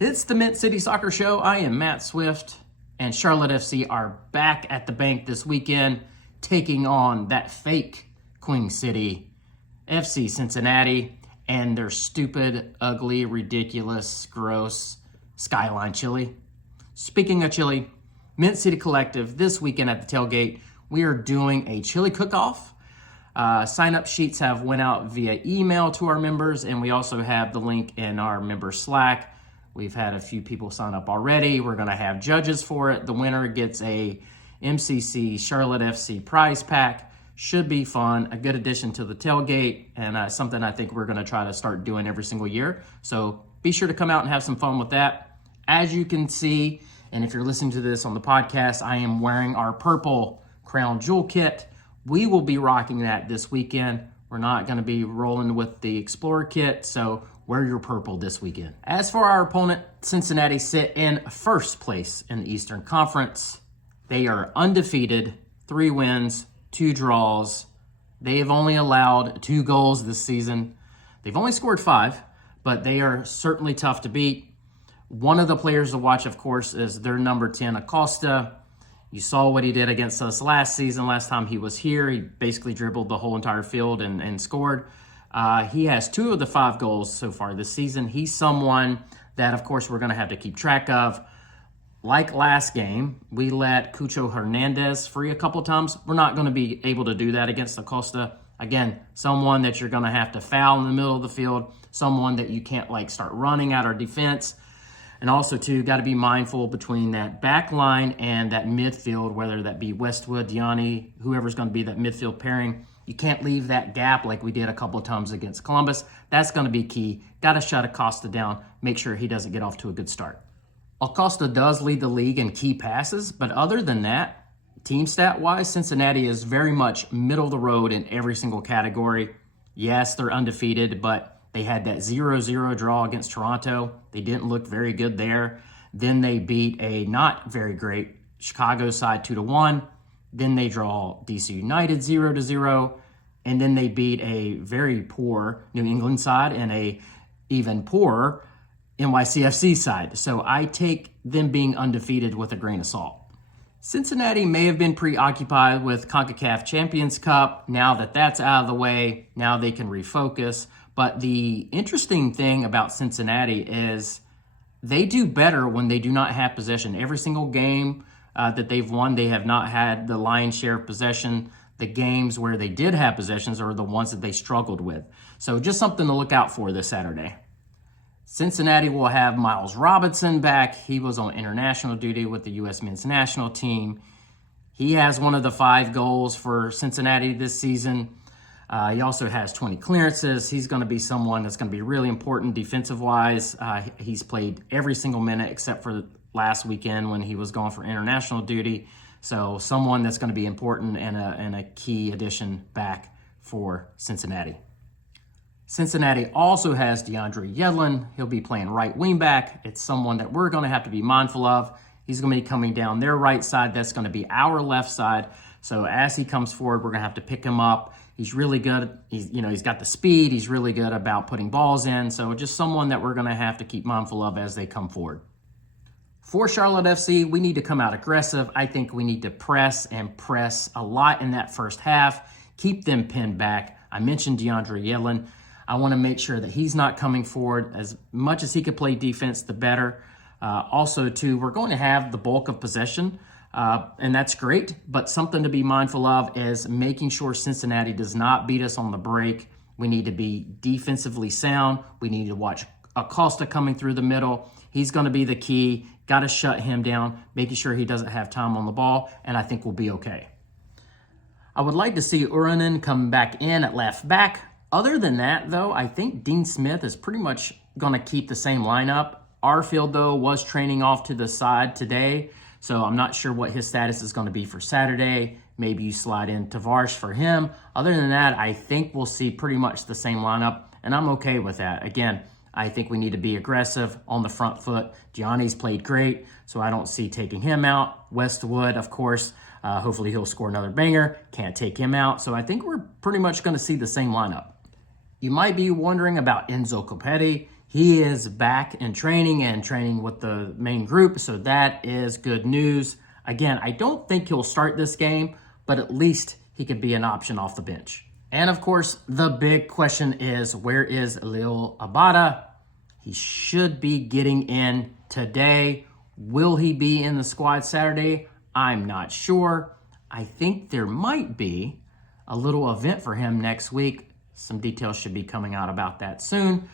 It's the Mint City Soccer Show. I am Matt Swift, and Charlotte FC are back at the bank this weekend, taking on that fake Queen City, FC Cincinnati, and their stupid, ugly, ridiculous, gross Skyline chili. Speaking of chili, Mint City Collective, this weekend at the tailgate, we are doing a chili cook-off. Sign-up sheets have went out via email to our members, and we also have the link in our member Slack. We've had a few people sign up already. We're going to have judges for it. The winner gets a MCC Charlotte FC prize pack. Should be fun, a good addition to the tailgate, and something I think we're going to try to start doing every single year. So be sure to come out and have some fun with that. As you can see, and if you're listening to this on the podcast, I am wearing our purple crown jewel kit. We will be rocking that this weekend. We're not going to be rolling with the Explorer kit, so wear your purple this weekend. As for our opponent, Cincinnati sit in first place in the Eastern Conference. They are undefeated, 3 wins, 2 draws. They have only allowed 2 goals this season. They've only scored 5, but they are certainly tough to beat. One of the players to watch, of course, is their number 10, Acosta. You saw what he did against us last season. Last time he was here, he basically dribbled the whole entire field and scored. He has 2 of the 5 goals so far this season. He's someone that, of course, we're going to have to keep track of. Like last game, we let Cucho Hernandez free a couple times. We're not going to be able to do that against Acosta. Again, someone that you're going to have to foul in the middle of the field, someone that you can't start running at our defense. And also, too, got to be mindful between that back line and that midfield, whether that be Westwood, Diani, whoever's going to be that midfield pairing. You can't leave that gap like we did a couple of times against Columbus. That's going to be key. Got to shut Acosta down, make sure he doesn't get off to a good start. Acosta does lead the league in key passes, but other than that, team stat-wise, Cincinnati is very much middle of the road in every single category. Yes, they're undefeated, but they had that 0-0 draw against Toronto. They didn't look very good there. Then they beat a not very great Chicago side 2-1. Then they draw DC United 0-0. And then they beat a very poor New England side and a even poorer NYCFC side. So I take them being undefeated with a grain of salt. Cincinnati may have been preoccupied with CONCACAF Champions Cup. Now that that's out of the way, now they can refocus. But the interesting thing about Cincinnati is they do better when they do not have possession. Every single game that they've won, they have not had the lion's share of possession. The games where they did have possessions are the ones that they struggled with. So just something to look out for this Saturday. Cincinnati will have Miles Robinson back. He was on international duty with the U.S. men's national team. He has one of the 5 goals for Cincinnati this season. He also has 20 clearances. He's going to be someone that's going to be really important defensive-wise. He's played every single minute except for last weekend when he was gone for international duty. So someone that's going to be important and a key addition back for Cincinnati. Cincinnati also has DeAndre Yedlin. He'll be playing right wing back. It's someone that we're going to have to be mindful of. He's going to be coming down their right side. That's going to be our left side. So as he comes forward, we're going to have to pick him up. He's really good. He's got the speed. He's really good about putting balls in. So just someone that we're going to have to keep mindful of as they come forward. For Charlotte FC, we need to come out aggressive. I think we need to press a lot in that first half. Keep them pinned back. I mentioned DeAndre Yedlin. I want to make sure that he's not coming forward. As much as he could play defense, the better. Also, too, we're going to have the bulk of possession, and that's great. But something to be mindful of is making sure Cincinnati does not beat us on the break. We need to be defensively sound. We need to watch Acosta coming through the middle. He's going to be the key. Got to shut him down, making sure he doesn't have time on the ball, and I think we'll be okay. I would like to see Uranen come back in at left back. Other than that, though, I think Dean Smith is pretty much going to keep the same lineup. Arfield, though, was training off to the side today, so I'm not sure what his status is going to be for Saturday. Maybe you slide in Tavares for him. Other than that, I think we'll see pretty much the same lineup, and I'm okay with that. Again, I think we need to be aggressive on the front foot. Gianni's played great, so I don't see taking him out. Westwood, of course, hopefully he'll score another banger. Can't take him out, so I think we're pretty much going to see the same lineup. You might be wondering about Enzo Copetti. He is back in training and training with the main group, so that is good news. Again, I don't think he'll start this game, but at least he could be an option off the bench. And of course, the big question is, where is Lil Abada? He should be getting in today. Will he be in the squad Saturday? I'm not sure. I think there might be a little event for him next week. Some details should be coming out about that soon.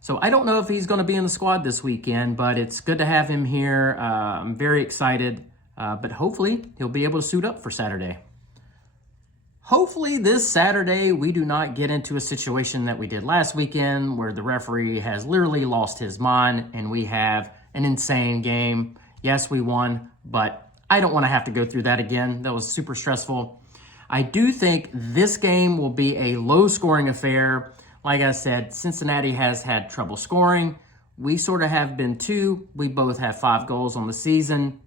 So I don't know if he's going to be in the squad this weekend, but it's good to have him here. I'm very excited, but hopefully he'll be able to suit up for Saturday. Hopefully this Saturday we do not get into a situation that we did last weekend where the referee has literally lost his mind and we have an insane game. Yes, we won, but I don't want to have to go through that again. That was super stressful. I do think this game will be a low-scoring affair. Like I said, Cincinnati has had trouble scoring. We sort of have been too. We both have 5 goals on the season.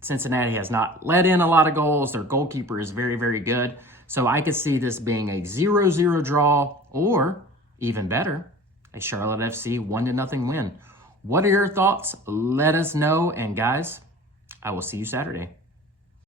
Cincinnati has not let in a lot of goals. Their goalkeeper is very, very good. So I could see this being a 0-0 draw, or even better, a Charlotte FC 1-0 win. What are your thoughts? Let us know. And guys, I will see you Saturday.